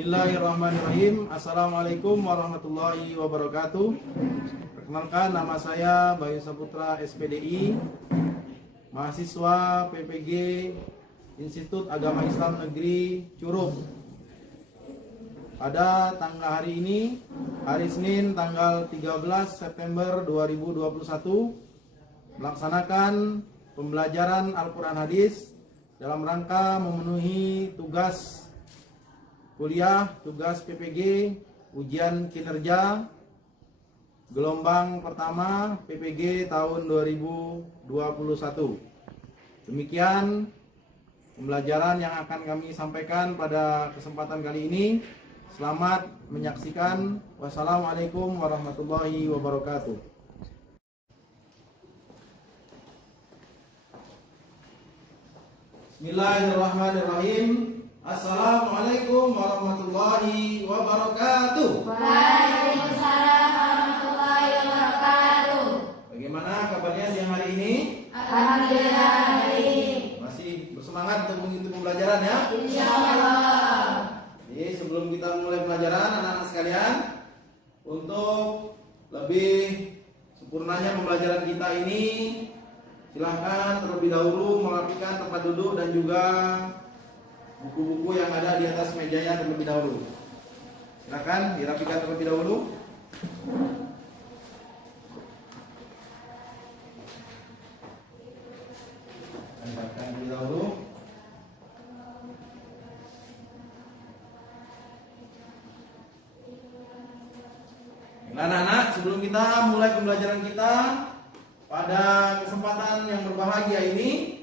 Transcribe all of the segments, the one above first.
Bismillahirrahmanirrahim. Assalamualaikum warahmatullahi wabarakatuh. Perkenalkan, nama saya Bayu Saputra SPDI, mahasiswa PPG Institut Agama Islam Negeri Curup. Pada tanggal hari ini, hari Senin tanggal 13 September 2021, melaksanakan pembelajaran Al-Quran Hadis dalam rangka memenuhi tugas kuliah, tugas PPG, ujian kinerja gelombang pertama PPG tahun 2021. Demikian pembelajaran yang akan kami sampaikan pada kesempatan kali ini. Selamat menyaksikan. Wassalamualaikum warahmatullahi wabarakatuh. Bismillahirrahmanirrahim. Assalamualaikum warahmatullahi wabarakatuh. Waalaikumsalam warahmatullahi wabarakatuh. Bagaimana kabarnya siang hari ini? Alhamdulillah baik. Masih bersemangat untuk mengikuti pembelajaran ya? Insyaallah. Jadi sebelum kita mulai pelajaran, anak-anak sekalian, untuk lebih sempurnanya pembelajaran kita ini, silahkan terlebih dahulu merapikan tempat duduk dan juga buku-buku yang ada di atas mejanya terlebih dahulu. Silakan dirapikan terlebih dahulu. Rapikan terlebih dahulu. Anak-anak, sebelum kita mulai pembelajaran kita pada kesempatan yang berbahagia ini,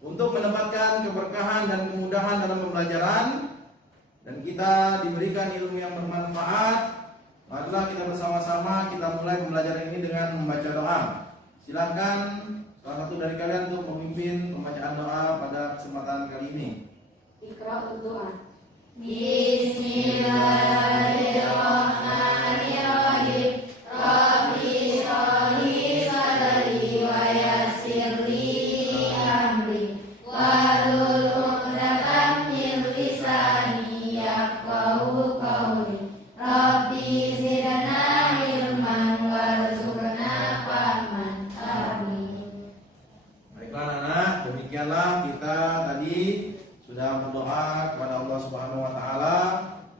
untuk mendapatkan keberkahan dan kemudahan dalam pembelajaran dan kita diberikan ilmu yang bermanfaat, marilah kita bersama-sama kita mulai pembelajaran ini dengan membaca doa. Silakan salah satu dari kalian untuk memimpin pembacaan doa pada kesempatan kali ini. Iqra doa. Bismillahirrahmanirrahim. Rabbi shrahli sadri wa yassir li amri wahlul 'uqdatam min lisani yafqahu qawli. Rabbi zidna ilman warzuqna fahman. Amin. Baiklah anak-anak, demikianlah kita tadi sudah berdoa kepada Allah Subhanahu wa taala.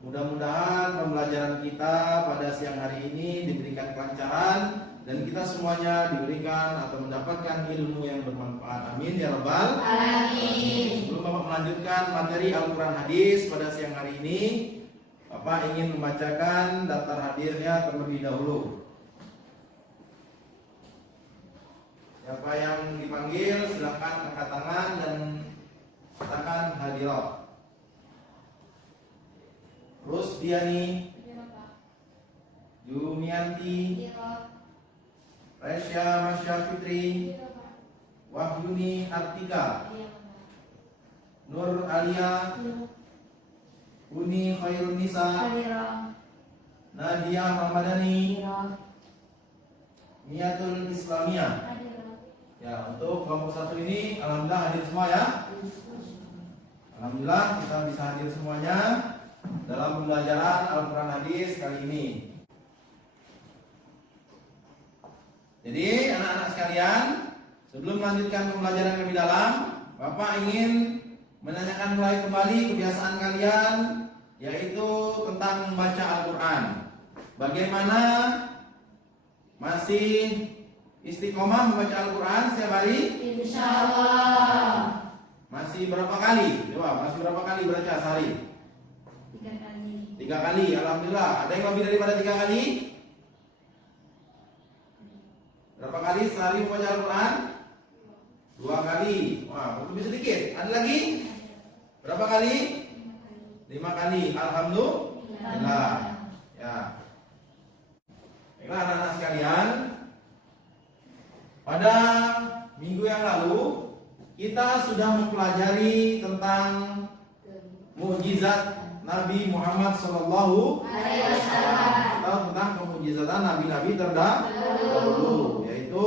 Mudah-mudahan pembelajaran kita pada siang hari ini diberikan kelancaran dan kita semuanya diberikan atau mendapatkan ilmu yang bermanfaat. Amin ya rabbal alamin. Sebelum Bapak melanjutkan materi Al-Quran Hadis pada siang hari ini, Bapak ingin membacakan daftar hadirnya terlebih dahulu. Siapa yang dipanggil silakan angkat tangan dan katakan hadirat. Rusdiani, Jumianti, Resya Masya Fitri, Wahyuni Artika, Nur Alia, Uni Khairun Nisa, Nadia Ramadhani, Niatul Islamiyah. Ya, untuk kelompok satu ini alhamdulillah hadir semua ya. Alhamdulillah kita bisa hadir semuanya dalam pembelajaran Al-Quran Hadis kali ini. Jadi anak-anak sekalian, sebelum melanjutkan pembelajaran lebih dalam, Bapak ingin menanyakan mulai kembali kebiasaan kalian, yaitu tentang membaca Al-Quran. Bagaimana masih istiqomah membaca Al-Quran setiap hari? Insyaallah. Masih berapa kali? Coba, masih berapa kali baca sehari? 3 kali. 3 kali, alhamdulillah. Ada yang lebih daripada 3 kali? Berapa kali sehari membaca Al-Quran? 2 kali. Wah, lebih sedikit. Ada lagi? Berapa kali? 5 kali. Alhamdulillah. Ya. Baiklah anak-anak sekalian, pada minggu yang lalu kita sudah mempelajari tentang mukjizat Nabi Muhammad Sallallahu Alaihi Wasallam atau tentang pemujizatan nabi-nabi terdahulu, yaitu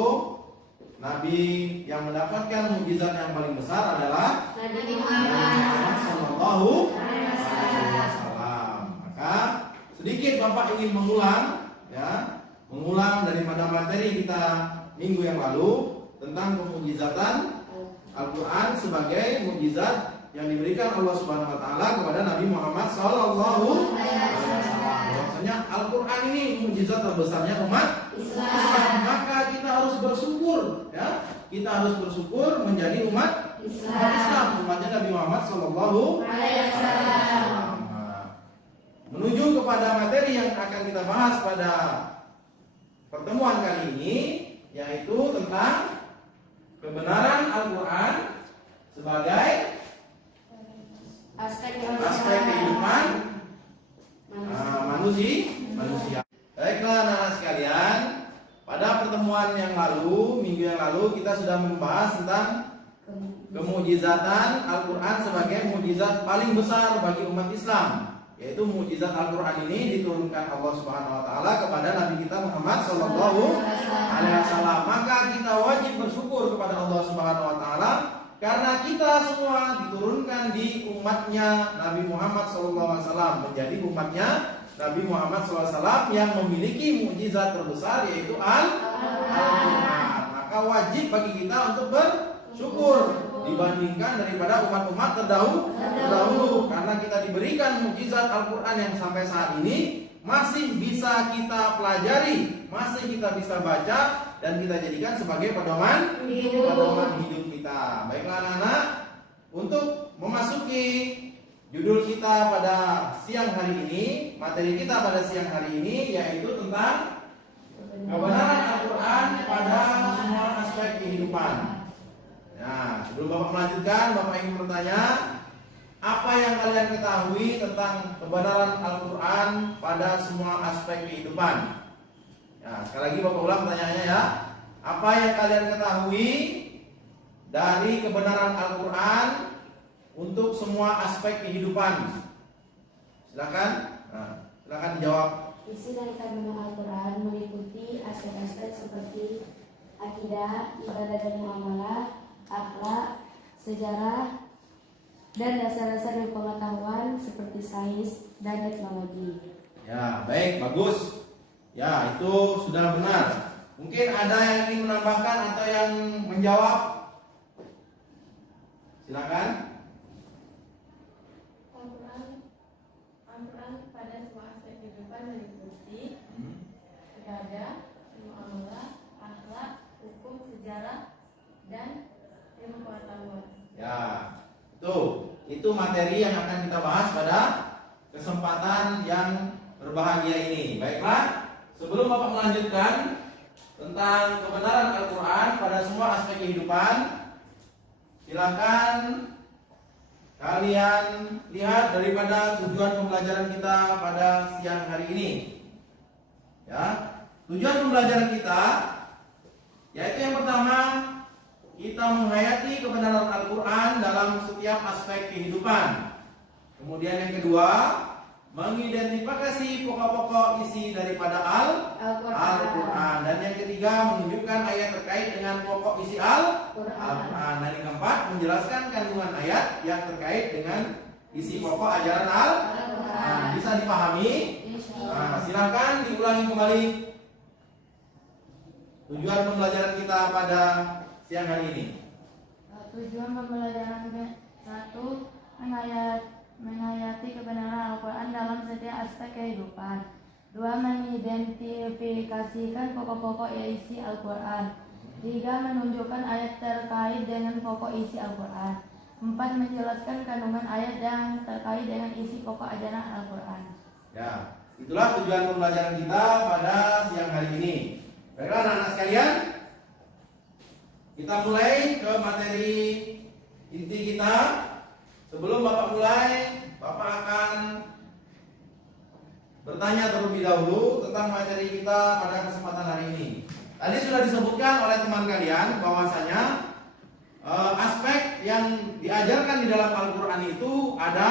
nabi yang mendapatkan mukjizat yang paling besar adalah Nabi Muhammad Sallallahu Alaihi Wasallam. sedikit Bapak ingin mengulang, ya, mengulang daripada materi kita minggu yang lalu tentang pemujizatan Al-Quran sebagai mujizat yang diberikan Allah Subhanahu Wa Taala kepada Nabi Muhammad Sallallahu Alaihi Wasallam. Bahwasanya Al-Quran ini mujizat terbesarnya umat Islam. Maka kita harus bersyukur, ya. Kita harus bersyukur menjadi umat Islam, umatnya Nabi Muhammad Sallallahu Alaihi Wasallam. Menuju kepada materi yang akan kita bahas pada pertemuan kali ini, yaitu tentang kebenaran Al-Quran sebagai aspek kehidupan manusia. Baiklah anak-anak sekalian, pada pertemuan yang lalu, minggu yang lalu, kita sudah membahas tentang kemujizatan Al-Quran sebagai mujizat paling besar bagi umat Islam, yaitu mujizat Al-Quran ini diturunkan Allah Subhanahu Wa Taala kepada Nabi kita Muhammad Sallallahu Alaihi Wasallam. Maka kita wajib bersyukur kepada Allah Subhanahu Wa Taala karena kita semua diturunkan di umatnya Nabi Muhammad Sallallahu Alaihi Wasallam, menjadi umatnya Nabi Muhammad SAW yang memiliki mukjizat terbesar, yaitu Al-Quran. Maka wajib bagi kita untuk bersyukur dibandingkan daripada umat-umat terdahulu, karena kita diberikan mukjizat Al-Quran yang sampai saat ini masih bisa kita pelajari, masih kita bisa baca dan kita jadikan sebagai pedoman hidup kita. Baiklah anak-anak, untuk memasuki judul kita pada siang hari ini, materi kita pada siang hari ini yaitu tentang kebenaran Al-Quran pada semua aspek kehidupan. Nah, sebelum Bapak melanjutkan, Bapak ingin bertanya, apa yang kalian ketahui tentang kebenaran Al-Quran pada semua aspek kehidupan? Ya, sekali lagi Bapak ulang pertanyaannya ya. Apa yang kalian ketahui dari kebenaran Al-Quran untuk semua aspek kehidupan? Silakan. Nah, silakan jawab. Isi dari kandungan Al-Quran meliputi aspek-aspek seperti akidah, ibadah dan muamalah, akhlak, sejarah, dan dasar-dasar ilmu pengetahuan seperti sains dan teknologi. Ya, baik, bagus. Ya, itu sudah benar. Mungkin ada yang ingin menambahkan atau yang menjawab? Silakan. Al-Quran pada semua aspek kehidupan meliputi ibadah, muamalah, akhlak, hukum, sejarah, dan ilmu pengetahuan. Ya, itu materi yang akan kita bahas pada kesempatan yang berbahagia ini. Baiklah, sebelum Bapak melanjutkan tentang kebenaran Al-Quran pada semua aspek kehidupan, silakan kalian lihat daripada tujuan pembelajaran kita pada siang hari ini. Ya, tujuan pembelajaran kita yaitu yang pertama, kita menghayati kebenaran Al-Quran dalam setiap aspek kehidupan. Kemudian yang kedua, mengidentifikasi pokok-pokok isi daripada Al-Quran. Dan yang ketiga, menunjukkan ayat terkait dengan pokok isi Al-Quran. Dan yang keempat, menjelaskan kandungan ayat yang terkait dengan isi pokok ajaran Al-Quran. Bisa dipahami? Nah, silakan diulangi kembali tujuan pembelajaran kita pada siang hari ini. Tujuan pembelajaran 1, menghayati kebenaran Al-Quran dalam setiap aspek kehidupan. 2. Mengidentifikasikan pokok-pokok isi Al-Quran. 3. Menunjukkan ayat terkait dengan pokok isi Al-Quran. 4. Menjelaskan kandungan ayat yang terkait dengan isi pokok ajaran Al-Quran. Ya, itulah tujuan pembelajaran kita pada siang hari ini. Baiklah anak-anak sekalian, kita mulai ke materi inti kita. Sebelum Bapak mulai, Bapak akan bertanya terlebih dahulu tentang materi kita pada kesempatan hari ini. Tadi sudah disebutkan oleh teman kalian bahwasanya aspek yang diajarkan di dalam Al-Quran itu ada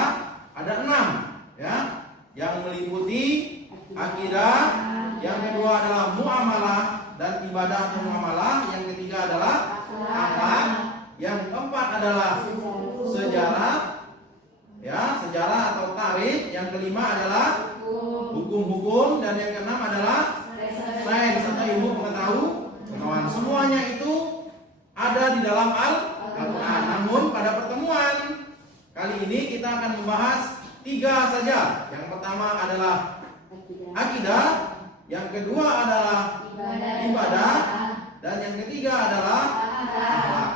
6, ya, yang meliputi akidah, yang kedua adalah muamalah dan ibadah atau muamalah, yang ketiga adalah akhlak, yang keempat adalah sejarah, ya, sejarah atau tarikh, yang kelima adalah hukum dan yang keenam adalah sains atau ilmu pengetahuan. Semuanya itu ada di dalam Al-Quran. Namun pada pertemuan kali ini kita akan membahas 3 saja. Yang pertama adalah akidah, yang kedua adalah ibadah, dan yang ketiga adalah akhlak.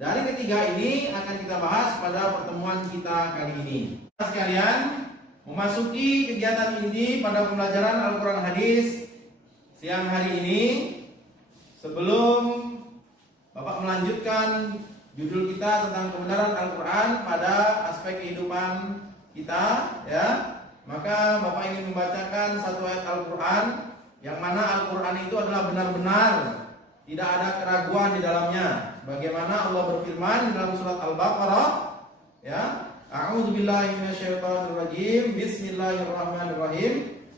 Dari ketiga ini akan kita bahas pada pertemuan kita kali ini. Sekalian, memasuki kegiatan ini pada pembelajaran Al-Quran Hadis siang hari ini, sebelum Bapak melanjutkan judul kita tentang kebenaran Al-Quran pada aspek kehidupan kita, ya, maka Bapak ingin membacakan satu ayat Al-Quran yang mana Al-Quran itu adalah benar-benar tidak ada keraguan di dalamnya. Bagaimana Allah berfirman di dalam surat Al-Baqarah, ya, A'udzubillahi minasyaitonirrajim. Bismillahirrahmanirrahim.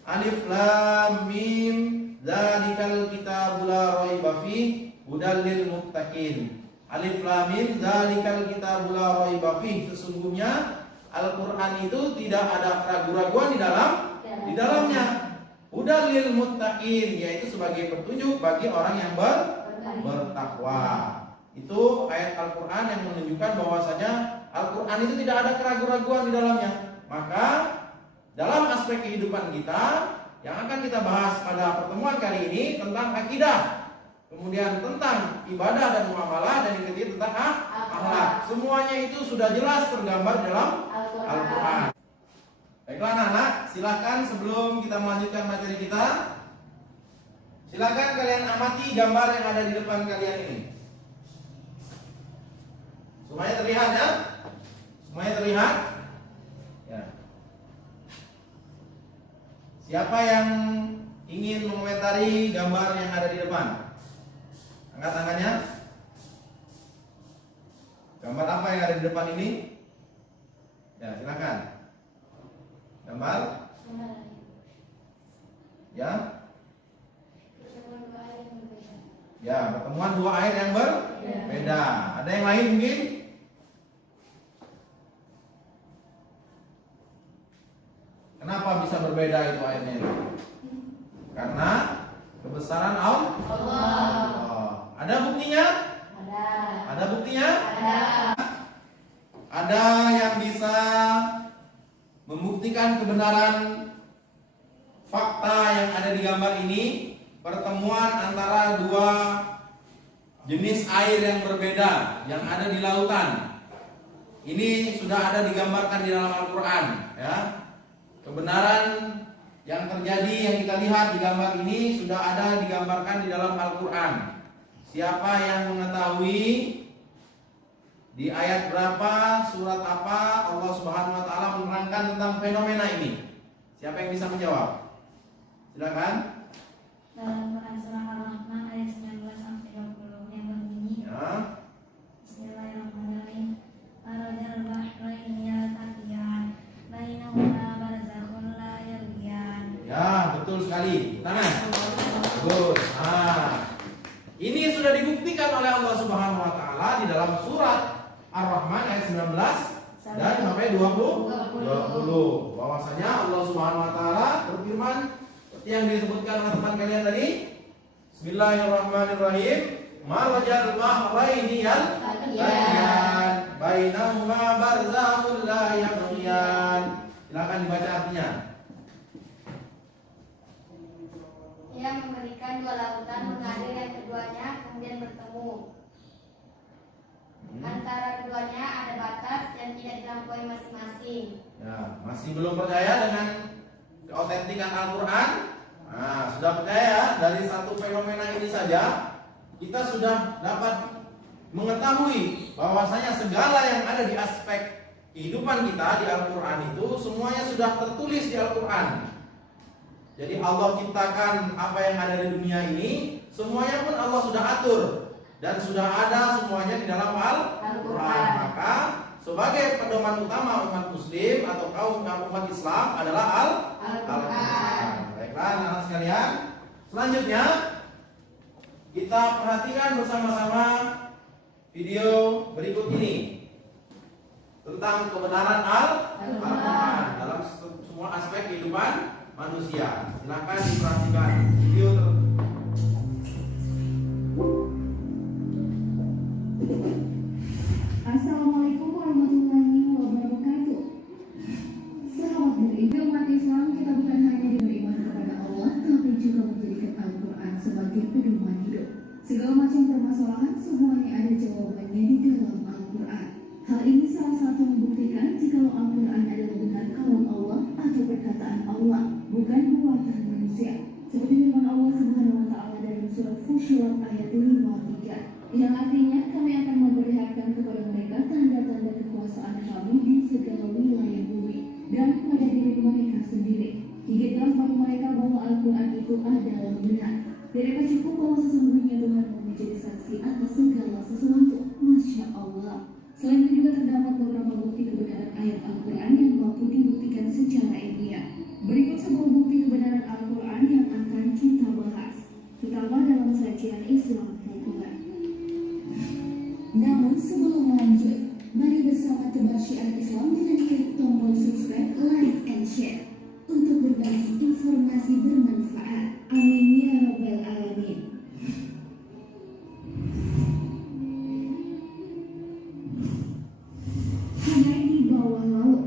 Alif lam mim. Dzalikal kitabu la raiba fihi hudal lil muttaqin. Alif lam mim. Dzalikal kitabu la raiba fihi. Sesungguhnya Al-Qur'an itu tidak ada keraguan-raguan di dalamnya. Hudal lil muttaqin, yaitu sebagai petunjuk bagi orang yang bertakwa. Itu ayat Al-Quran yang menunjukkan bahwasanya Al-Quran itu tidak ada keraguan-raguan di dalamnya. Maka dalam aspek kehidupan kita yang akan kita bahas pada pertemuan kali ini tentang akidah, kemudian tentang ibadah dan muamalah, dan yang ketiga tentang akhlak. Semuanya itu sudah jelas tergambar dalam Al-Quran. Baiklah anak-anak, silakan sebelum kita melanjutkan materi kita, silakan kalian amati gambar yang ada di depan kalian ini. Semuanya terlihat ya? Semuanya terlihat? Ya. Siapa yang ingin mengomentari gambar yang ada di depan? Angkat tangannya. Gambar apa yang ada di depan ini? Ya, silakan. Gambar? Ya? Ya, pertemuan 2 air yang berbeda. Ada yang lain mungkin? Kenapa bisa berbeda itu airnya itu? Karena kebesaran Allah. Ada buktinya? Ada buktinya? Ada yang bisa membuktikan kebenaran fakta yang ada di gambar ini, pertemuan antara 2 jenis air yang berbeda yang ada di lautan. Ini sudah ada digambarkan di dalam Al-Quran, ya. Kebenaran yang terjadi yang kita lihat di gambar ini sudah ada digambarkan di dalam Al-Quran. Siapa yang mengetahui di ayat berapa, surat apa Allah Subhanahu wa taala menerangkan tentang fenomena ini? Siapa yang bisa menjawab? Silakan. Dalam Quran surah Ar-Rahman ayat 19 sampai 20 yang berbunyi, ya. Bismillahirrahmanirrahim. Marajal bahraini yaltaqiyan bainahuma barzakhun la yabghiyan. Ya, betul sekali. Tangan. Bagus. Ini sudah dibuktikan oleh Allah Subhanahu wa taala di dalam surat Ar-Rahman ayat 19 dan sampai 20 bahwasanya Allah Subhanahu wa taala berfirman seperti yang disebutkan oleh teman kalian tadi. Bismillahirrahmanirrahim. Marajal bahraini yaltaqiyan bainahuma barzakhun la yabghiyan. Silakan dibaca artinya. Yang memberikan 2 lautan mengalir yang keduanya kemudian bertemu. Antara keduanya ada batas yang tidak dilampaui masing-masing. Ya, masih belum percaya dengan keautentikan Al-Quran? Nah, sudah percaya dari satu fenomena ini saja kita sudah dapat mengetahui bahwasanya segala yang ada di aspek kehidupan kita di Al-Quran itu semuanya sudah tertulis di Al-Quran. Jadi Allah ciptakan apa yang ada di dunia ini, semuanya pun Allah sudah atur dan sudah ada semuanya di dalam Al-Quran. Maka sebagai pedoman utama umat Muslim atau kaum umat Islam adalah Al-Quran. Baiklah anak-anak sekalian, selanjutnya kita perhatikan bersama-sama video berikut ini tentang kebenaran Al-Quran dalam semua aspek kehidupan manusia. Silakan diperhatikan video Assalamualaikum warahmatullahi wabarakatuh. Sahabat beriman umat Islam, kita bukan hanya beriman kepada Allah, tapi juga menjadikan Al-Quran sebagai pedoman hidup. Segala macam permasalahan semuanya ada jawabannya di dalam Al-Quran. Hal ini salah satu membuktikan jika Al-Quran adalah benar kalam Allah atau perkataan Allah, bukan buatan manusia. Seperti firman Allah Subhanahu wa taala dalam surat Fussilat ayat 53, yang artinya kami akan memperlihatkan kepada mereka tanda-tanda kekuasaan kami di segala wilayah bumi dan pada diri mereka sendiri, hingga jelas bagi mereka bahwa Al-Quran itu adalah benar. Tidakkah cukup bahwa sesungguhnya Tuhan menjadi saksi atas segala sesuatu? Masya Allah. Selain itu juga terdapat beberapa bukti kebenaran ayat Al-Quran yang mampu dibuktikan secara ilmiah. Berikut sebuah bukti kebenaran Al-Quran yang akan kita bahas, terutama dalam sajian Islam populer. Namun sebelum lanjut, mari bersama tebar syiar Islam dengan klik tombol subscribe, like, and share untuk berbagi informasi bermanfaat. Amin ya rabbal alamin. Sungai di bawah laut.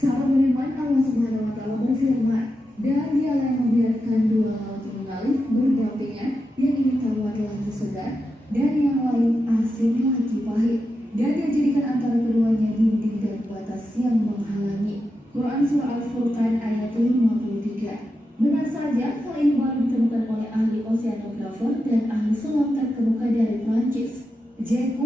Sahabat beriman, Allah Subhanahu wa taala berfirman, dan dialah yang membiarkan dua laut mengalir berdampingan, yang ini tawar lagi segar dan yang lain asin lagi pahit, dan dia jadikan antara keduanya dinding dan batas yang menghalangi. Quran Surah Al-Furqan ayat 53. Benar saja, hal ini baru ditemukan oleh ahli oceanografer dan ahli selam terkemuka dari Prancis, Jacques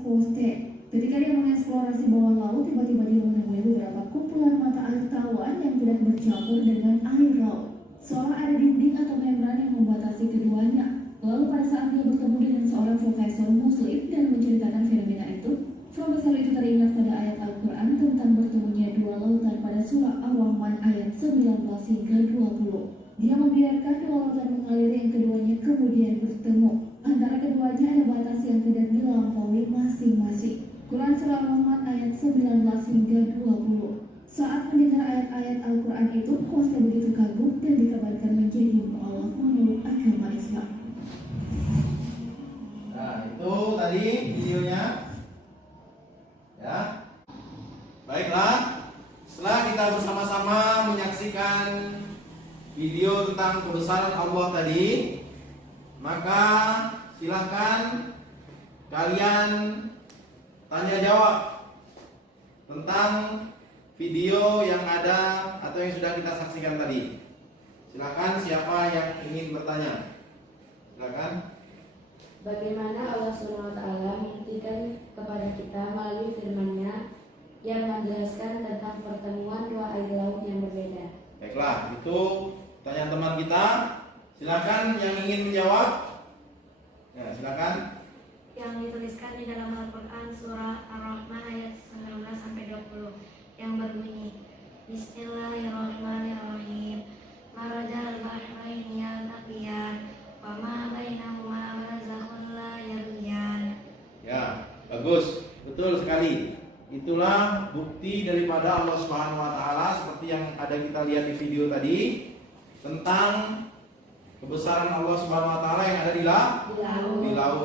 Coste. Ketika dia mengeksplorasi bawah laut, tiba-tiba dia menemui beberapa kumpulan mata air tawar yang tidak bercampur dengan air laut, seolah ada dinding atau membran yang membatasi keduanya. Lalu pada saat dia bertemu dengan seorang profesor muslim dan menceritakan fenomena itu, profesor itu teringat pada ayat Al-Quran tentang bertemunya dua lautan pada surah Ar-Rahman ayat 19 hingga 20. Dia membiarkan dua lautan mengalir yang keduanya kemudian bertemu. Antara keduanya ada batas yang tidak dilampaui masing-masing. Quran surah Ar-Rahman ayat 19 hingga 20. Saat mendengar ayat-ayat Al-Quran itu, Costa begitu kagum dan dikabarkan menjadi mu'alaf memeluk agama Islam. Nah, itu tadi videonya. Ya. Baiklah. Setelah kita bersama-sama menyaksikan video tentang kebesaran Allah tadi, maka silakan kalian tanya jawab tentang video yang ada atau yang sudah kita saksikan tadi. Silakan siapa yang ingin bertanya. Silakan. Bagaimana Allah SWT membuktikan kepada kita melalui firman-Nya yang menjelaskan tentang pertemuan dua air laut yang berbeda. Baiklah, itu pertanyaan teman kita. Silakan yang ingin menjawab. Ya, silakan. Yang dituliskan di dalam Al-Quran surah Ar-Rahman ayat 19 sampai 20 yang berbunyi, Bismillahirrahmanirrahim. Marajal bahraini yaltaqiyan wa ma bainahuma barzakhun la yabghiyan. Ya, bagus. Betul sekali. Itulah bukti daripada Allah Subhanahu wa taala seperti yang ada kita lihat di video tadi tentang kebesaran Allah Subhanahu wa taala yang ada di laut,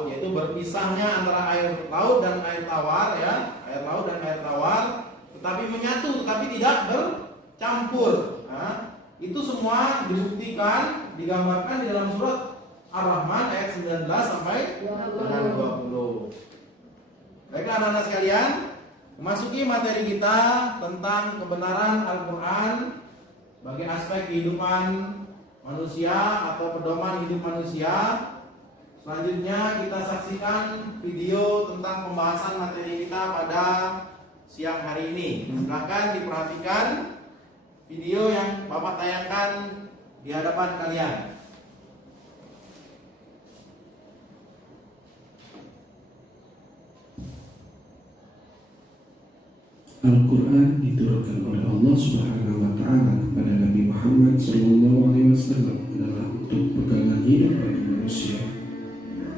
yaitu berpisahnya antara air laut dan air tawar, ya, air laut dan air tawar, tetapi menyatu, tetapi tidak bercampur. Nah, itu semua dibuktikan, digambarkan di dalam surat Ar-Rahman ayat 19 sampai 20. Baiklah anak-anak sekalian, memasuki materi kita tentang kebenaran Al-Quran bagi aspek kehidupan manusia atau pedoman hidup manusia. Selanjutnya kita saksikan video tentang pembahasan materi kita pada siang hari ini. Silakan diperhatikan video yang Bapak tayangkan di hadapan kalian. Al-Quran diturunkan oleh Allah Subhanahu wa Ta'ala kepada Nabi Muhammad SAW adalah untuk pegangan hidup bagi manusia,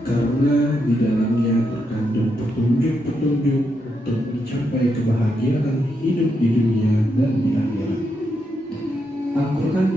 karena di dalamnya terkandung petunjuk-petunjuk untuk mencapai kebahagiaan hidup di dunia dan di akhirat.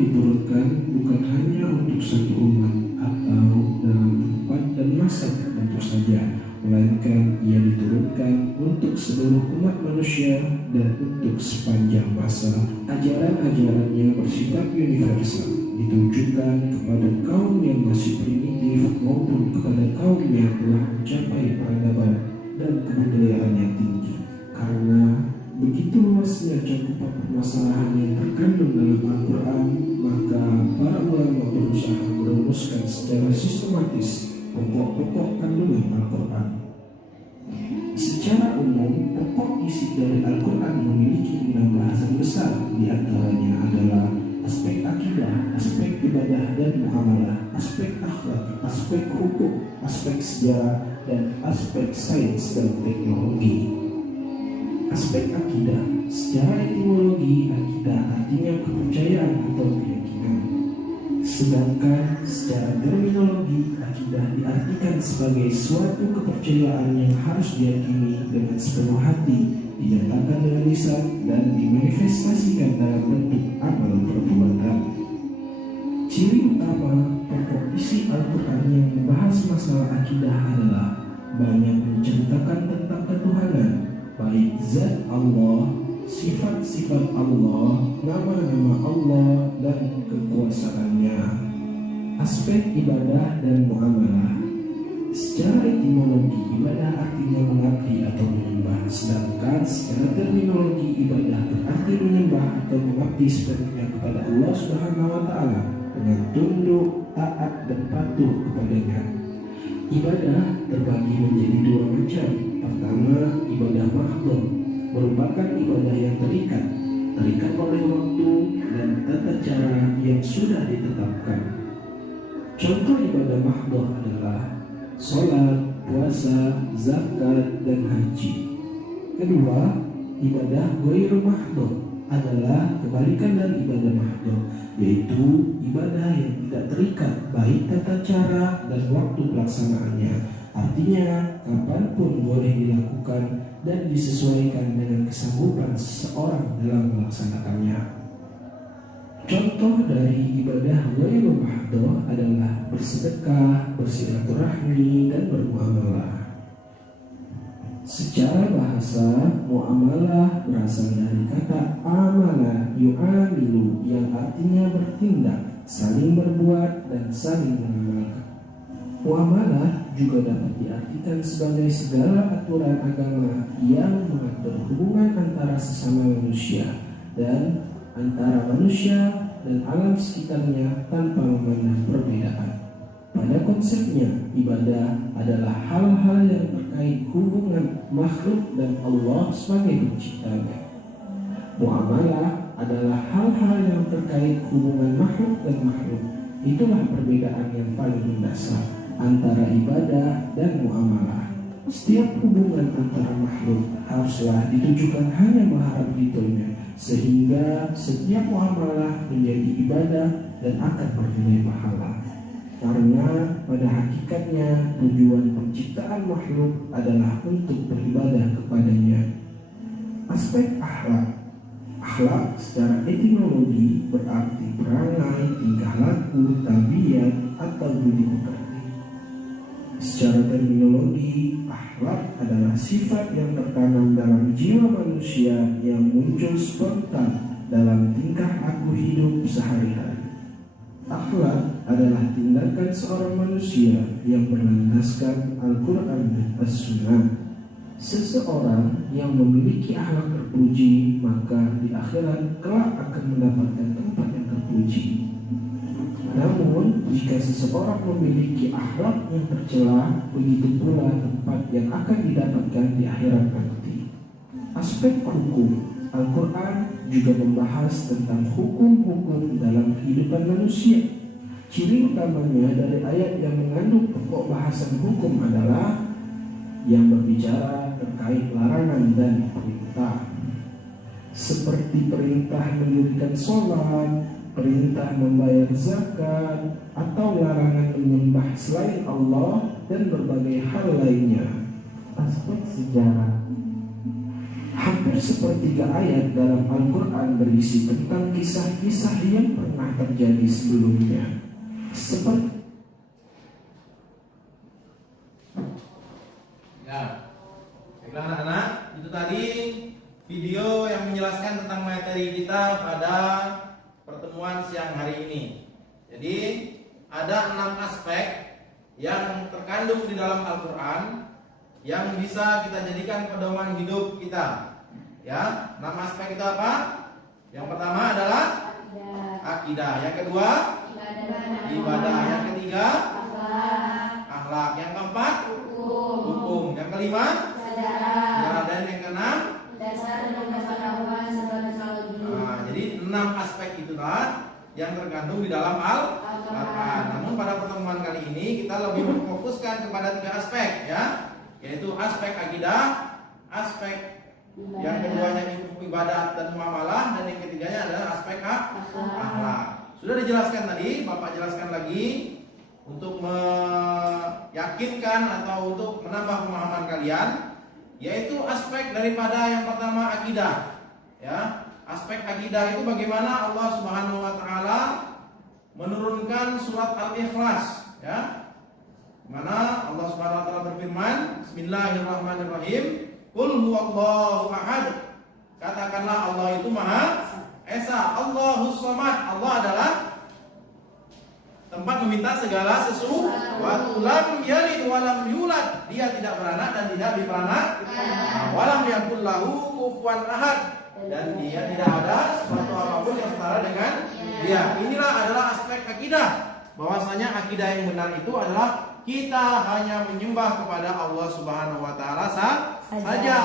diturunkan bukan hanya untuk satu umat atau dalam tempat dan masa tertentu saja, melainkan ia diturunkan untuk seluruh umat manusia dan untuk sepanjang masa. Ajaran-ajarannya bersifat universal, ditujukan kepada kaum yang masih primitif maupun kepada kaum yang telah mencapai peradaban dan kebudayaan yang tinggi. Karena begitu luasnya cakupan permasalahan yang terkandung dalam Al-Quran, maka para ulama berusaha merumuskan secara sistematis pokok-pokok kandungan Al-Quran. Secara umum, pokok isi dari Al-Quran memiliki 6 bahasan besar. Di antaranya adalah aspek akidah, aspek ibadah dan muamalah, aspek akhlak, aspek hukum, aspek sejarah, dan aspek sains dan teknologi. Aspek akidah, secara etimologi, akidah artinya kepercayaan atau keyakinan. Sedangkan secara terminologi, akidah diartikan sebagai suatu kepercayaan yang harus diyakini dengan sepenuh hati, dinyatakan dengan lisan, dan dimanifestasikan dalam bentuk amal perbuatan. Ciri utama pokok isi Al-Quran yang membahas masalah akidah adalah banyak menceritakan tentang ketuhanan, baik zat Allah, sifat-sifat Allah, nama-nama Allah, dan kekuasaannya. Aspek ibadah dan muamalah. Secara etimologi, ibadah artinya mengabdi atau menyembah, sedangkan secara terminologi ibadah berarti menyembah atau mengabdi sepenuhnya kepada Allah Subhanahu wa Ta'ala dengan tunduk, taat, dan patuh kepadanya. Ibadah terbagi menjadi 2 macam. Pertama, ibadah mahdhah merupakan ibadah yang terikat oleh waktu dan tata cara yang sudah ditetapkan. Contoh ibadah mahdhah adalah sholat, puasa, zakat, dan haji. Kedua, ibadah ghairu mahdhah adalah kebalikan dari ibadah mahdhah, yaitu ibadah yang tidak terikat baik tata cara dan waktu pelaksanaannya. Artinya, kapanpun boleh dilakukan dan disesuaikan dengan kesanggupan seseorang dalam melaksanakannya. Contoh dari ibadah ghairu mahdhah adalah bersedekah, bersilaturahmi, dan bermuamalah. Secara bahasa, muamalah berasal dari kata amala yu'amilu yang artinya bertindak, saling berbuat, dan saling mengamalkan. Muamalah juga dapat diartikan sebagai segala aturan agama yang mengatur hubungan antara sesama manusia dan antara manusia dan alam sekitarnya tanpa memandang perbedaan. Pada konsepnya, ibadah adalah hal-hal yang terkait hubungan makhluk dan Allah sebagai penciptanya. Muamalah adalah hal-hal yang terkait hubungan makhluk dan makhluk. Itulah perbedaan yang paling mendasar antara ibadah dan muamalah. Setiap hubungan antara makhluk haruslah ditujukan hanya berharap ridhonya, sehingga setiap muamalah menjadi ibadah dan akan bernilai pahala. Karena pada hakikatnya tujuan penciptaan makhluk adalah untuk beribadah kepadanya. Aspek akhlak. Akhlak secara etimologi berarti perangai, tingkah laku, tabiat, atau budi pekerti. Secara terminologi, akhlak adalah sifat yang tertanam dalam jiwa manusia yang muncul spontan dalam tingkah laku hidup sehari-hari. Akhlak adalah tindakan seorang manusia yang berlandaskan Al-Quran dan As-Sunnah. Seseorang yang memiliki akhlak terpuji, maka di akhirat kelak akan mendapatkan tempat yang terpuji. Namun, jika seseorang memiliki akhlak yang tercela, begitu pula tempat yang akan didapatkan di akhirat nanti. Aspek hukum. Al-Quran juga membahas tentang hukum-hukum dalam kehidupan manusia. Ciri utamanya dari ayat yang mengandung pokok bahasan hukum adalah yang berbicara terkait larangan dan perintah. Seperti perintah mendirikan sholat, perintah membayar zakat, atau larangan menyembah selain Allah, dan berbagai hal lainnya. Aspek sejarah. Hak Hampir sepertiga ayat dalam Al-Quran berisi tentang kisah-kisah yang pernah terjadi sebelumnya. Seperti Ya, baiklah anak-anak, itu tadi video yang menjelaskan tentang materi kita pada pertemuan siang hari ini. Jadi ada 6 aspek yang terkandung di dalam Al-Quran yang bisa kita jadikan pedoman hidup kita. Ya, 6 aspek itu apa? Yang pertama adalah akidah. Yang kedua ibadah. Yang ketiga akhlak. Yang keempat hukum. Yang kelima sejarah. Dan yang keenam dasar dan pengetahuan serta teknologi. Nah, jadi 6 aspek itulah yang terkandung di dalam Al-Quran. Namun pada pertemuan kali ini kita lebih memfokuskan kepada 3 aspek, ya, yaitu aspek akidah, aspek yang keduanya ibadah dan muamalah, dan yang ketiganya adalah aspek akhlak. Sudah dijelaskan tadi, Bapak jelaskan lagi untuk meyakinkan atau untuk menambah pemahaman kalian, yaitu aspek daripada yang pertama akidah. Ya, aspek akidah itu bagaimana Allah Subhanahu wa taala menurunkan surat Al-Ikhlas, ya. Mana Allah Subhanahu wa taala berfirman, Bismillahirrahmanirrahim, Qul huwallahu ahad. Katakanlah Allah itu Maha Esa, Allahus Samad. Allah adalah tempat meminta segala sesuatu. Lam yalid wa lam yulad. Dia tidak beranak dan tidak diperanak. Walam yakul lahu kufuwan ahad. Dan dia tidak ada sesuatu apapun yang setara dengan dia. Inilah adalah aspek akidah. Bahwasanya akidah yang benar itu adalah kita hanya menyembah kepada Allah Subhanahu wa taala saja.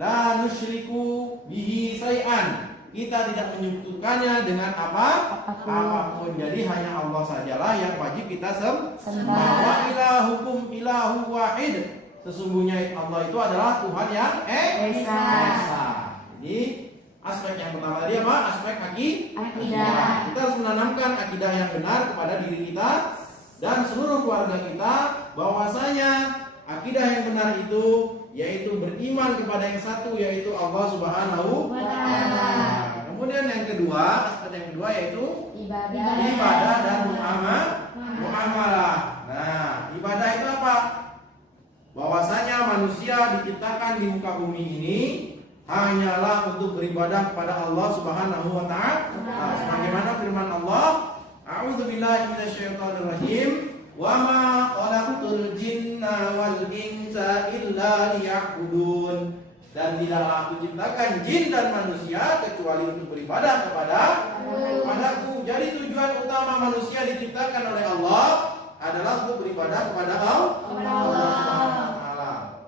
La nusyriku bihi syai'an. Kita tidak menyekutukannya dengan apapun. Jadi hanya Allah sajalah yang wajib kita sembah. Wa ilahukum ilahu wahid. Sesungguhnya Allah itu adalah Tuhan yang esa. Jadi aspek yang pertama tadi apa? Aspek akidah. Kita harus menanamkan akidah yang benar kepada diri kita dan seluruh keluarga kita, bahwasanya akidah yang benar itu yaitu beriman kepada yang satu, yaitu Allah Subhanahu wa taala. Kemudian yang kedua, aspek yang kedua yaitu ibadah dan muamalah. Nah, ibadah itu apa? Bahwasanya manusia diciptakan di muka bumi ini hanyalah untuk beribadah kepada Allah Subhanahu wa taala. Sebagaimana firman Allah, A'udzubillahi minasyaitonirrajim, wa ma khalaqtul jinna wal insa illa liya'budun. Dan tidaklah aku ciptakan jin dan manusia kecuali untuk beribadah kepadaku. Jadi tujuan utama manusia diciptakan oleh Allah adalah untuk beribadah kepada Allah Subhanahu wa taala.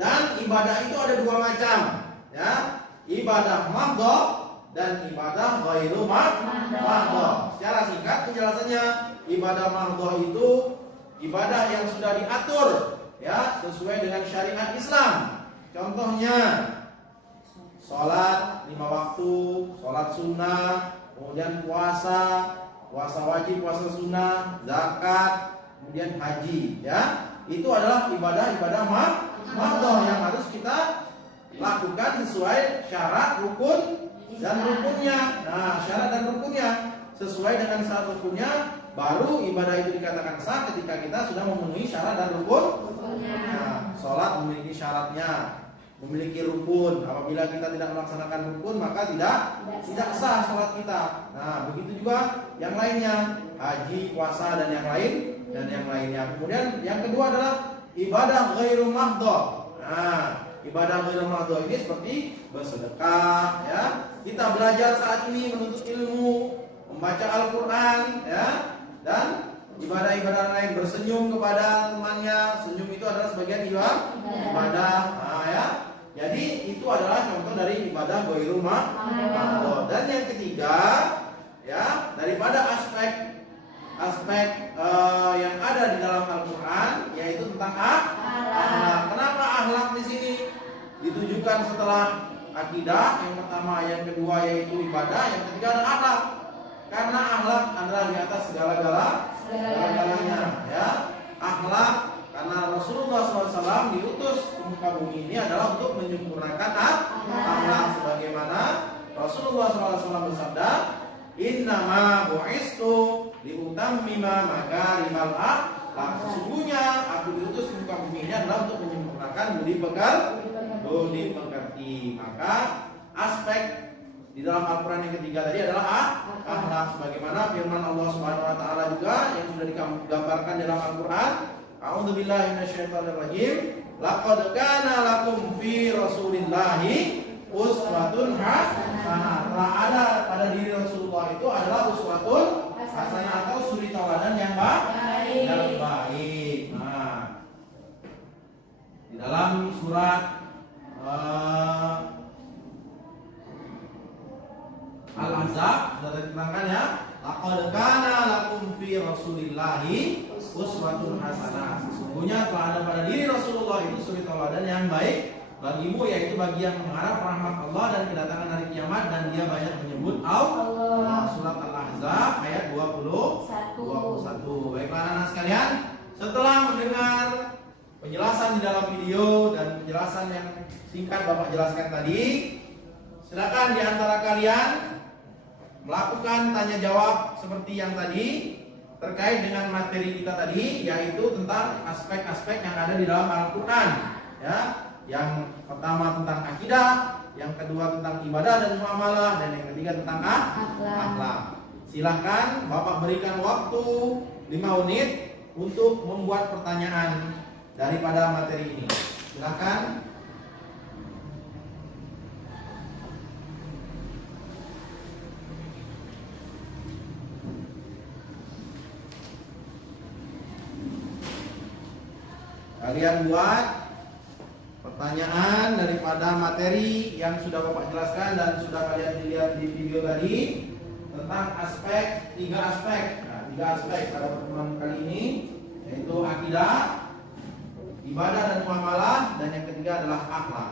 Dan ibadah itu ada 2 macam, ya. Ibadah mahdhah dan ibadah ghairu mahdhah. Secara singkat penjelasannya, ibadah mahdhah itu ibadah yang sudah diatur, ya, sesuai dengan syariat Islam. Contohnya sholat 5 waktu, sholat sunnah, kemudian puasa wajib, puasa sunnah, zakat, kemudian haji, ya. Itu adalah ibadah mahdhah yang harus kita lakukan sesuai syarat, rukun dan rukunnya. Nah, syarat dan rukunnya sesuai dengan syarat rukunnya, baru ibadah itu dikatakan sah ketika kita sudah memenuhi syarat dan rukunnya. Nah, sholat memiliki syaratnya, memiliki rukun. Apabila kita tidak melaksanakan rukun, maka tidak sah sholat kita. Nah, begitu juga yang lainnya, haji, puasa dan yang lainnya. Kemudian yang kedua adalah ibadah ghairu mahdhah. Nah, ibadah ghairu mahdhah ini seperti bersedekah, ya. Kita belajar saat ini menuntut ilmu, membaca Al-Qur'an, ya. Dan ibadah-ibadah lain, bersenyum kepada temannya. Senyum itu adalah sebagian ibadah. Nah, ya. Jadi itu adalah contoh dari ibadah ghairu mahdhah. Dan yang ketiga, ya, daripada aspek yang ada di dalam Al-Qur'an, yaitu tentang akhlak. Kenapa akhlak di sini ditujukan setelah akidah? Yang pertama, yang kedua yaitu ibadah, yang ketiga adalah akhlak. Karena akhlak adalah di atas segala-galanya, ya. Akhlak Karena Rasulullah SAW diutus ke muka bumi ini adalah untuk menyempurnakan akhlak, sebagaimana Rasulullah SAW bersabda, "Innama bu'istu liutammima makarimal akhlak." Sesungguhnya aku diutus ke muka bumi ini adalah untuk menyempurnakan budi pekerti. Maka aspek di dalam Al-Quran yang ketiga tadi adalah akhlak, sebagaimana firman Allah Subhanahu Wa Taala juga yang sudah digambarkan dalam Al-Quran. A'udzubillahi minasyaitonirrajim. Laqad kana lakum fi Rasulillahi uswatun hasanah. Telah ada pada diri Rasulullah itu adalah uswatun hasanah atau suri tauladan yang baik. Nah, di dalam surat Al-Ahzab sudah diterangkan ya. Laqad kana lakum fi Rasulillahi uswatun hasanah. Sesungguhnya telah ada pada diri Rasulullah itu suri tauladan yang baik bagimu, yaitu bagi yang mengharap rahmat Allah dan kedatangan hari kiamat dan dia banyak menyebut Allah. Surat Al-Ahzab ayat 21. Baiklah anak-anak sekalian, setelah mendengar penjelasan di dalam video dan penjelasan yang singkat Bapak jelaskan tadi, silakan di antara kalian melakukan tanya jawab seperti yang tadi terkait dengan materi kita tadi, yaitu tentang aspek-aspek yang ada di dalam Al-Quran ya. Yang pertama tentang akidah, yang kedua tentang ibadah dan muamalah, dan yang ketiga tentang akhlak. Silahkan Bapak berikan waktu 5 menit untuk membuat pertanyaan daripada materi ini. Silahkan. Kalian buat pertanyaan daripada materi yang sudah Bapak jelaskan dan sudah kalian lihat di video tadi tentang tiga aspek pada pertemuan kali ini, yaitu akidah, ibadah dan muamalah, dan yang ketiga adalah akhlak.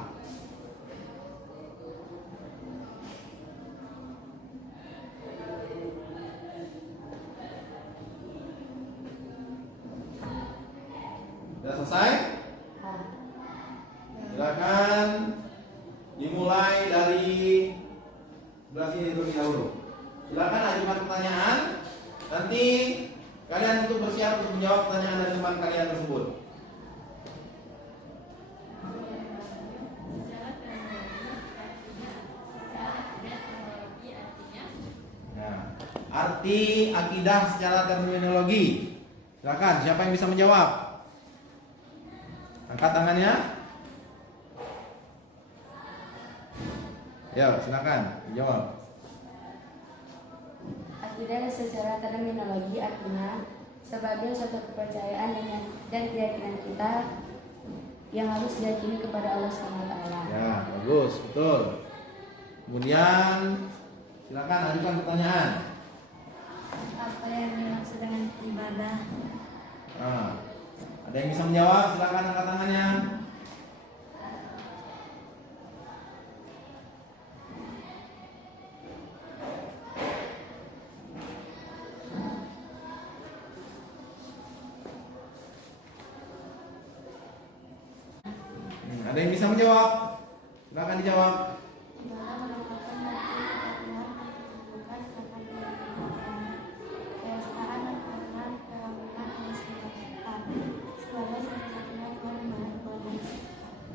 Sudah selesai? Silakan dimulai dari sebelah sini terlebih dahulu. Silakan ajukan pertanyaan. Nanti kalian untuk bersiap untuk menjawab pertanyaan dari teman kalian tersebut. Nah, arti akidah secara terminologi. Silakan, siapa yang bisa menjawab? Angkat tangannya. Ya, silakan jawab. Akidah secara terminologi artinya sebagai suatu kepercayaan dan keyakinan kita yang harus diyakini kepada Allah SWT. Ya, bagus, betul. Kemudian silakan ajukan pertanyaan. Apa yang dimaksud dengan ibadah? Nah, ada yang bisa menjawab? Silakan angkat tangannya. Ada yang bisa menjawab? Silakan dijawab.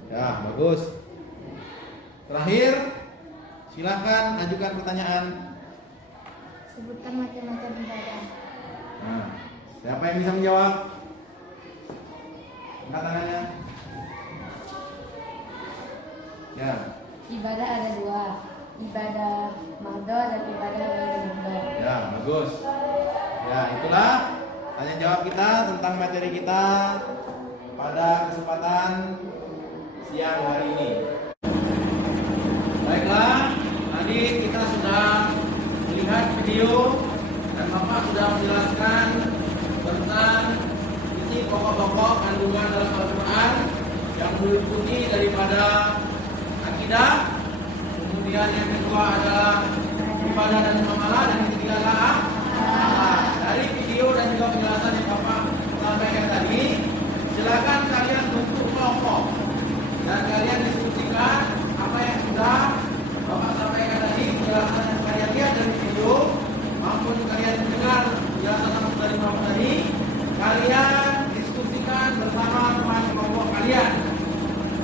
Ya, bagus. Terakhir, silakan ajukan pertanyaan. Sebutkan macam-macam ibadah. Nah, siapa yang bisa menjawab? Angkat tangannya. Ya. Ibadah ada 2, ibadah mardho dan ibadah ghairi mardho. Ya, bagus. Ya, itulah tanya jawab kita tentang materi kita pada kesempatan siang hari ini. Baiklah, tadi kita sudah melihat video dan Bapak sudah menjelaskan tentang isi pokok-pokok kandungan dalam Al-Quran yang meliputi daripada akidah, kemudian yang kedua adalah ibadah dan muamalah, dan yang ketiga adalah akhlak. Dari video dan juga penjelasan yang Bapak sampaikan tadi, silakan kalian bentuk kelompok dan kalian diskusikan apa yang sudah Bapak sampaikan tadi, penjelasan yang kalian lihat dari video maupun kalian mendengar penjelasan langsung dari Bapak tadi. Kalian diskusikan bersama teman kelompok kalian.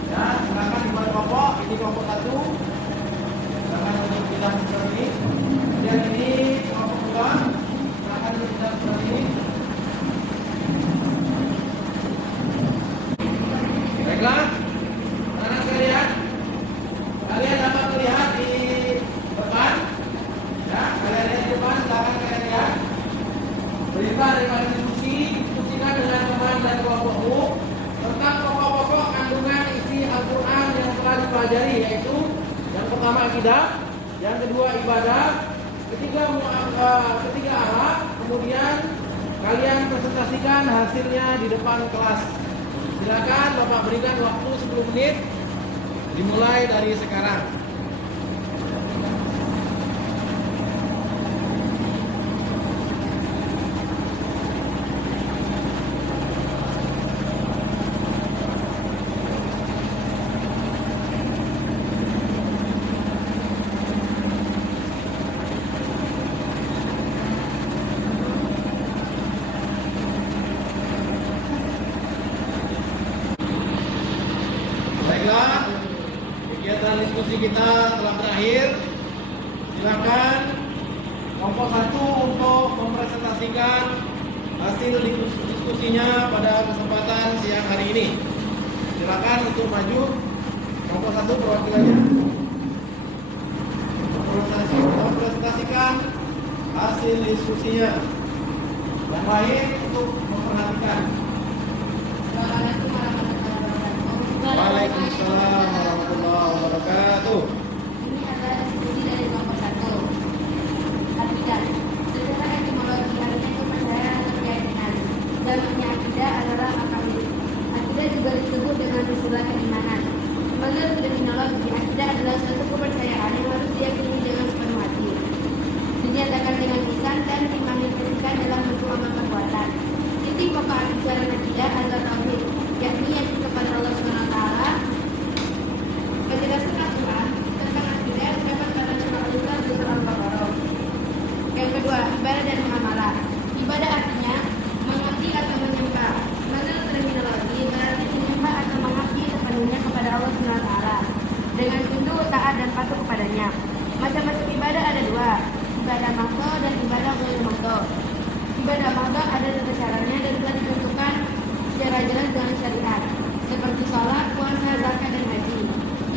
Ya, silakan dibuat kelompok. Ini kelompok 1. Silakan untuk bidang seperti ini. Kemudian ini kelompok 2. Silakan untuk bidang seperti ini. Baiklah, anak sekalian, kalian dapat melihat di depan. Ya, kalian lihat di depan. Silakan kalian lihat. Perintah daripada diskusikan dengan teman dan kelompokmu tentang pokok-pokok kandungan isi Al-Quran yang telah dipelajari, yaitu yang pertama akidah, yang kedua ibadah, ketiga akhlak, kemudian kalian presentasikan hasilnya di depan kelas. Silakan Bapak berikan waktu 10 menit dimulai dari sekarang. Baiklah, kegiatan diskusi kita telah berakhir. Silakan kelompok 1 untuk mempresentasikan hasil diskusinya pada kesempatan siang hari ini. Silakan untuk maju. Kelompok 1 perwakilannya mempresentasikan hasil diskusinya. Yang lain untuk memperhatikan. Assalamualaikum warahmatullahi wabarakatuh. Waalaikumsalam warahmatullahi wabarakatuh. Ini adalah diskusi dari kelompok 1. Akidah. Secara etimologi artinya kepercayaan atau keyakinan. Jamaknya akidah adalah akid. Akidah juga disebut dengan istilah keimanan. Menurut terminologi, akidah adalah suatu kepercayaan yang harus diyakini dengan sepenuh hati, dinyatakan dengan lisan dan dimanifestasikan dalam bentuk amal perbuatan. Titik pokok ajaran akidah adalah tauhid, yakni yaitu kepada Allah SWT. Penjelasan Al-Quran tentang akidah dapat pada surah Al-Ikhlas dan surah Al-Baqarah. Yang kedua, ibadah dan muamalah. Ibadah artinya mengabdi atau menyembah. Menurut terminologi, berarti menyembah atau mengabdi sepenuhnya kepada Allah SWT dengan tunduk, taat dan patuh kepadanya. Macam-macam ibadah ada 2, ibadah mahdhah dan ibadah ghairu mahdhah. Ibadah mahdhah ada tata caranya dan telah ditentukan secara jelas dengan syariat, seperti sholat, puasa, zakat, dan haji.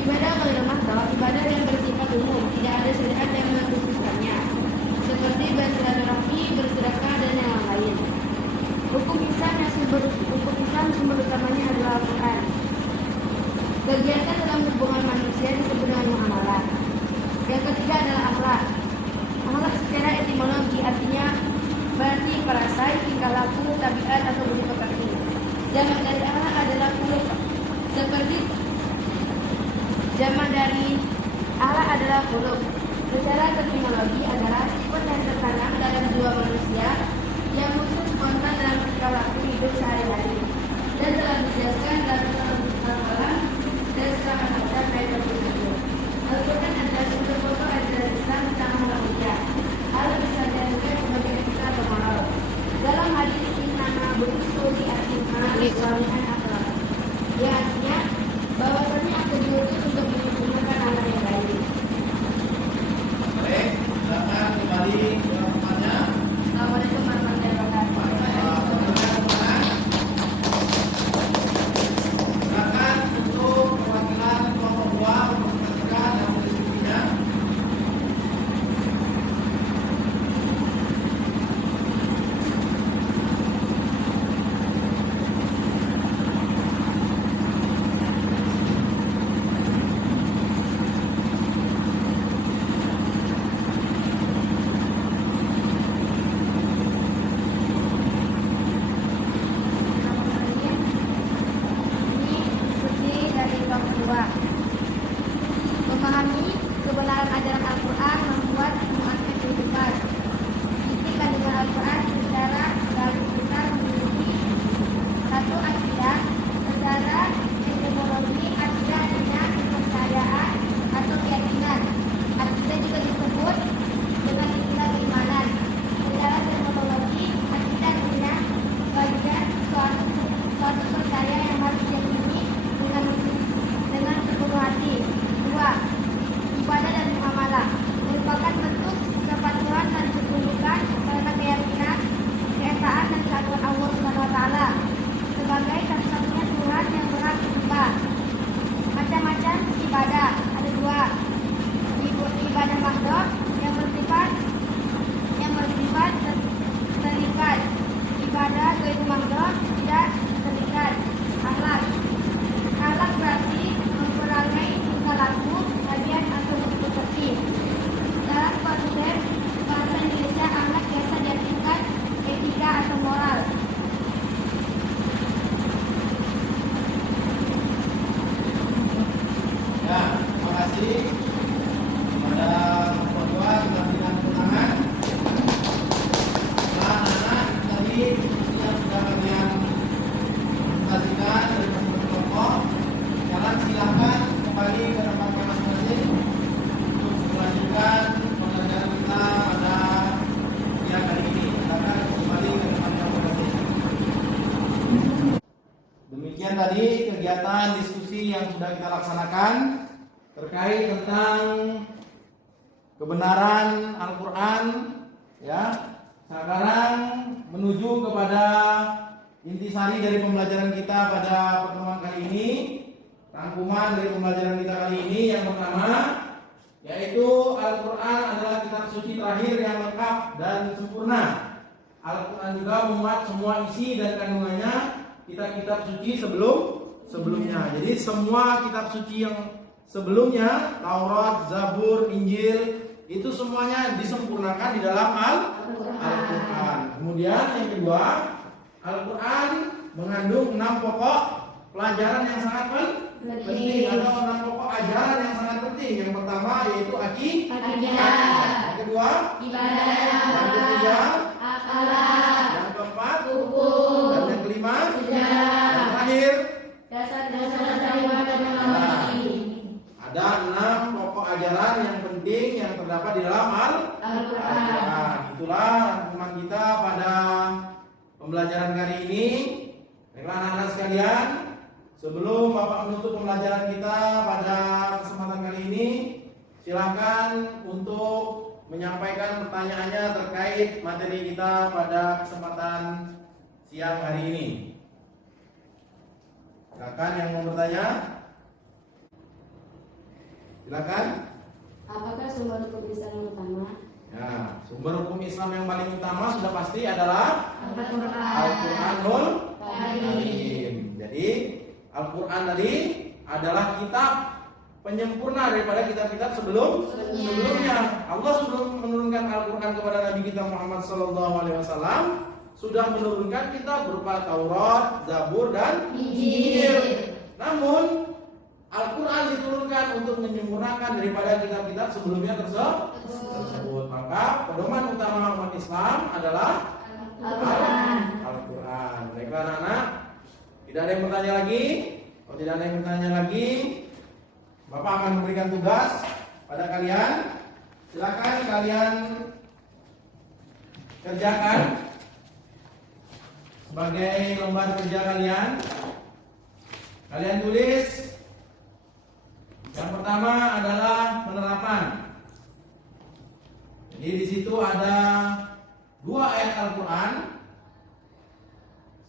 Ibadah ghairu mahdhah, ibadah yang bersifat umum, tidak ada syariat yang mengkhususkannya, seperti bersilaturahmi, bersedekah, dan yang lain. Hukum Islam sumber utamanya adalah Al-Quran. Kegiatan dalam hubungan manusia disebut dengan muamalah. Yang ketiga adalah akhlak. Akhlak secara etimologi artinya berarti perasaan, tingkah laku, tabiat atau budi pekerti. Jamak dari akhlak adalah khuluq. Seperti jamak dari akhlak adalah khuluq. Secara terminologi adalah sifat yang tertanam dalam jiwa manusia yang muncul spontan dalam tingkah laku hidup sehari-hari dan telah dijelaskan dalam Al-Quran dan surah Al-Baqarah ayat 27. Al-Quran adalah sumber pokok ajaran Islam tentang manusia. Hal bisa dijadikan sebagai etika atau moral. Dalam hadis ini nama berusul di akhirnya suamian akhlak. Yang artinya bahwasanya aku diutus untuk menyempurnakan amal yang baik. Baik, silakan kembali ke tempatnya. Assalamualaikum warahmatullahi wabarakatuh. Silakan untuk perwakilan kelompok 2 mempresentasikan hasil diskusinya. Memahami kebenaran ajaran Al-Quran membuat semua aspek kehidupan. Isi kandungan Al-Quran secara garis besar memiliki 1. Akidah, kegiatan diskusi yang sudah kita laksanakan terkait tentang kebenaran Al-Quran, ya. Sekarang menuju kepada intisari dari pembelajaran kita pada pertemuan kali ini. Rangkuman dari pembelajaran kita kali ini yang pertama, yaitu Al-Quran adalah kitab suci terakhir yang lengkap dan sempurna. Al-Quran juga memuat semua isi dan kandungannya kitab-kitab suci sebelumnya. Jadi semua kitab suci yang sebelumnya, Taurat, Zabur, Injil, itu semuanya disempurnakan di dalam Al-Quran. Kemudian yang kedua, Al-Quran mengandung 6 pokok pelajaran yang sangat penting, atau 6 pokok ajaran yang sangat penting. Yang pertama yaitu akidah. Yang kedua, Ibadah. yang ketiga, Akhlak. yang keempat, Hukum. dan yang kelima, Sejarah. yang terakhir, Dasar-dasar ibadah dan mengerti. ada 6 pokok ajaran yang penting yang terdapat di dalam Al-Quran. Itulah rangkuman kita pada pembelajaran kali ini. Baiklah anak-anak sekalian, sebelum Bapak menutup pembelajaran kita pada kesempatan kali ini, silakan untuk menyampaikan pertanyaannya terkait materi kita pada kesempatan siang hari ini. Silakan yang mau bertanya. Silakan. Apakah sumber hukum Islam yang utama? Ya, sumber hukum Islam yang paling utama sudah pasti adalah Al-Quran. Al-Quranul Karim. Jadi Al-Quran tadi adalah kitab penyempurna daripada kitab-kitab sebelumnya. Allah sebelum menurunkan Al-Quran kepada Nabi kita Muhammad SAW sudah menurunkan kitab berupa Taurat, Zabur, dan Injil. Namun Al-Quran diturunkan untuk menyempurnakan daripada kitab-kitab sebelumnya tersebut. Maka pedoman utama umat Islam adalah Al-Quran. Baiklah anak-anak, tidak ada yang bertanya lagi. Kalau tidak ada yang bertanya lagi, Bapak akan memberikan tugas pada kalian. Silakan kalian kerjakan sebagai lembar kerja kalian. Kalian tulis. Yang pertama adalah penerapan. Jadi di situ ada 2 ayat Al-Quran.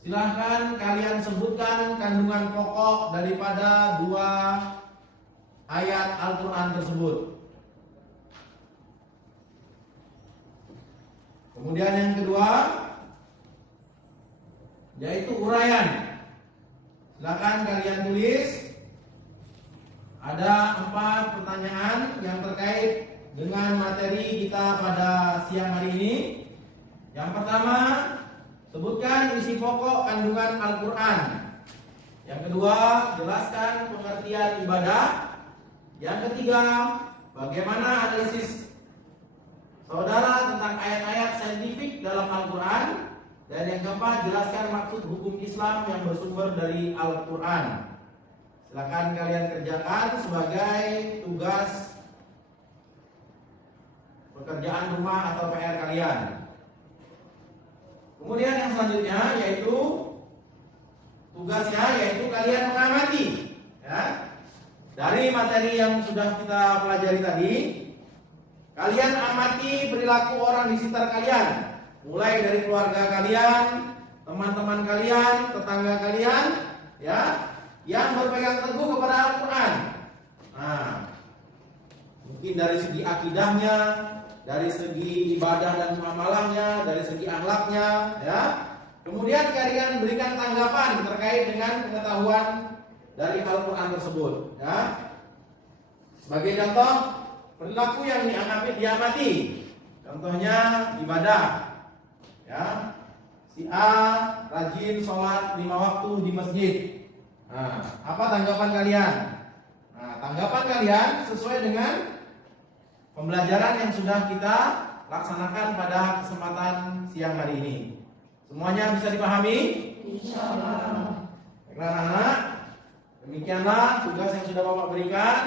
Silahkan kalian sebutkan kandungan pokok daripada 2 ayat Al-Quran tersebut. Kemudian yang kedua, yaitu uraian. Silahkan kalian tulis. Ada 4 pertanyaan yang terkait dengan materi kita pada siang hari ini. Yang pertama, sebutkan isi pokok kandungan Al-Quran. Yang kedua, jelaskan pengertian ibadah. Yang ketiga, bagaimana analisis saudara tentang ayat-ayat saintifik dalam Al-Quran. Dan yang keempat, jelaskan maksud hukum Islam yang bersumber dari Al-Quran. Silakan kalian kerjakan sebagai tugas pekerjaan rumah atau PR kalian. Kemudian yang selanjutnya yaitu tugasnya yaitu kalian mengamati, ya. Dari materi yang sudah kita pelajari tadi, kalian amati perilaku orang di sekitar kalian, mulai dari keluarga kalian, teman-teman kalian, tetangga kalian, ya, yang berpegang teguh kepada Al-Quran. Nah, mungkin dari segi akidahnya, dari segi ibadah dan muamalahnya, dari segi akhlaknya, ya. Kemudian kalian berikan tanggapan terkait dengan pengetahuan dari Al-Quran tersebut, ya. Sebagai contoh, perilaku yang diamati. Contohnya ibadah, ya. Si A rajin sholat 5 waktu di masjid. Nah, apa tanggapan kalian? Nah, tanggapan kalian sesuai dengan pembelajaran yang sudah kita laksanakan pada kesempatan siang hari ini. Semuanya bisa dipahami? Insyaallah. Baiklah anak-anak, demikianlah tugas yang sudah Bapak berikan.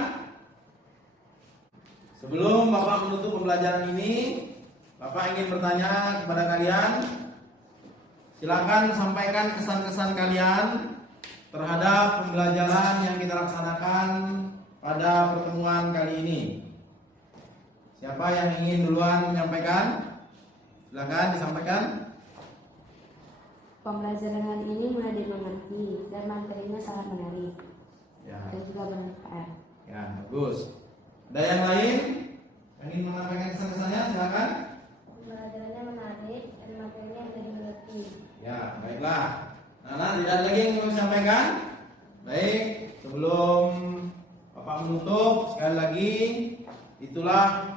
Sebelum Bapak menutup pembelajaran ini, Bapak ingin bertanya kepada kalian. Silakan sampaikan kesan-kesan kalian terhadap pembelajaran yang kita laksanakan pada pertemuan kali ini? Siapa yang ingin duluan menyampaikan? Silakan disampaikan. Pembelajaran kali ini mudah dimengerti dan materinya sangat menarik Ya, dan juga bermanfaat. ya bagus. Ada yang lain yang ingin menyampaikan kesan-kesannya? Silakan. Pembelajarannya menarik dan materinya mudah dimengerti. Ya, baiklah. Nana, tidak ada lagi yang ingin disampaikan? Baik, sebelum Bapak menutup, sekali lagi itulah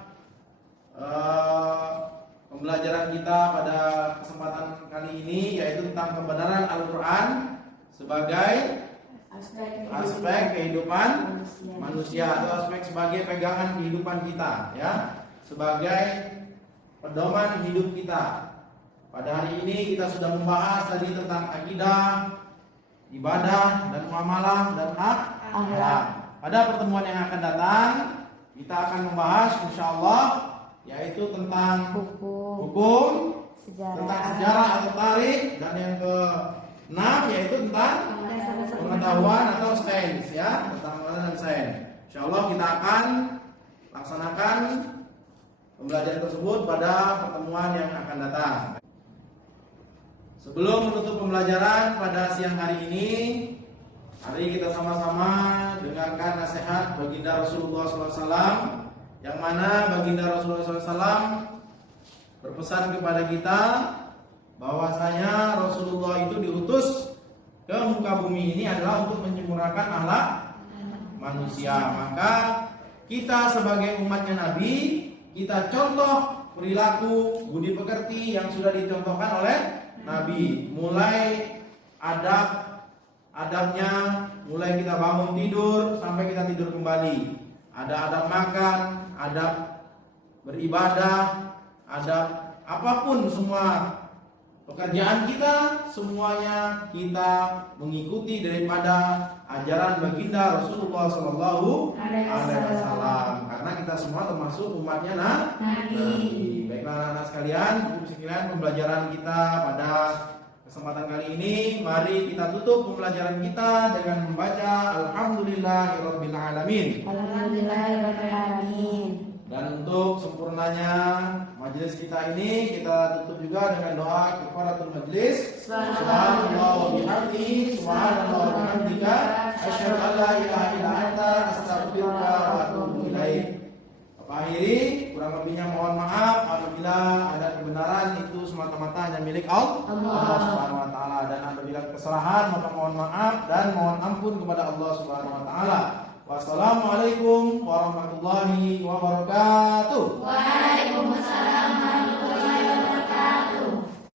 pembelajaran kita pada kesempatan kali ini, yaitu tentang kebenaran Al-Quran sebagai aspek kehidupan manusia atau aspek sebagai pegangan kehidupan kita, ya, sebagai pedoman hidup kita. Pada hari ini kita sudah membahas tadi tentang akidah, ibadah, dan muamalah dan akhlak. Pada pertemuan yang akan datang kita akan membahas insyaallah yaitu tentang hukum, tentang sejarah atau tarikh, dan yang ke-6 yaitu tentang pengetahuan atau sains, ya, tentang pengetahuan dan sains. Insyaallah kita akan laksanakan pembelajaran tersebut pada pertemuan yang akan datang. Sebelum menutup pembelajaran pada siang hari ini, mari kita sama-sama dengarkan nasihat baginda Rasulullah SAW, yang mana baginda Rasulullah SAW berpesan kepada kita bahwasanya Rasulullah itu diutus ke muka bumi ini adalah untuk menyempurnakan akhlak manusia. Maka kita sebagai umatnya Nabi, kita contoh perilaku budi pekerti yang sudah dicontohkan oleh Nabi, mulai adabnya, mulai kita bangun tidur sampai kita tidur kembali. Ada adab makan, adab beribadah, adab apapun, semua pekerjaan kita semuanya kita mengikuti daripada ajaran baginda Rasulullah Sallallahu Alaihi Wasallam, karena kita semua termasuk umatnya Nabi. Baiklah anak-anak sekalian, cukup sekian pembelajaran kita pada kesempatan kali ini. Mari kita tutup pembelajaran kita dengan membaca Alhamdulillahirabbil alamin. Alhamdulillahirabbil alamin. Dan untuk sempurnanya majelis kita ini, kita tutup juga dengan doa kifaratul majlis. Subhanallah wa bihamdihi, subhanallah wa bihamdika, asyhadu an la ilaha illa anta, astaghfiruka wa atubu ilaik. Akhiri, kurang lebihnya mohon maaf apabila ada kebenaran itu semata-mata hanya milik Allah Subhanahu wa taala, dan apabila kesalahan maka mohon maaf dan mohon ampun kepada Allah Subhanahu wa taala. Wassalamualaikum warahmatullahi wabarakatuh. Waalaikumsalam.